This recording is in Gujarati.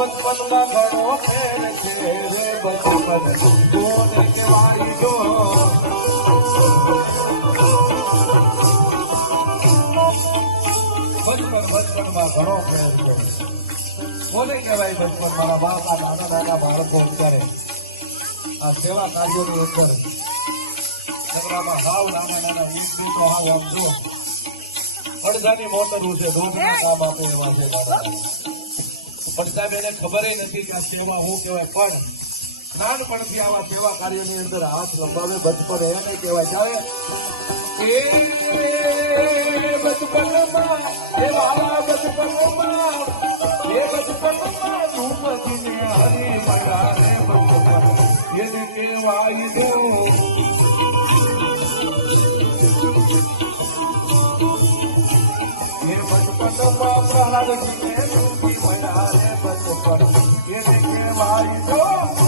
બચપનમાં ઘણો ફેર છે રે બચપન કોને કહેવાય જો બચપનમાં ઘણો ફેર છે કોને કહેવાય બચપન મારા બાપ આ નાના નાના બાળકો અત્યારે આ સેવા કાર્યોની અંદર છકડામાં હાવ નાના નાના વીસ હાવ આમ જો અડધાની મોટરું છે દોઢના કામ આપે એવા છે પણ સાહેબ એને ખબર નથી કે આ સેવા શું કહેવાય પણ નાનપણથી આવા સેવા કાર્યોની અંદર હાથ લંબાવે બચપન એને કહેવાય જાય એ બચપનમાં એ વાલા બચપનમાં એ બચપનમાં ધૂપજીને હરી મળ્યા રે બચપન એને કહેવાય દો બચપનમાં પ્રહલાદજીને મળ્યા રે બચપન એને કહેવાય દો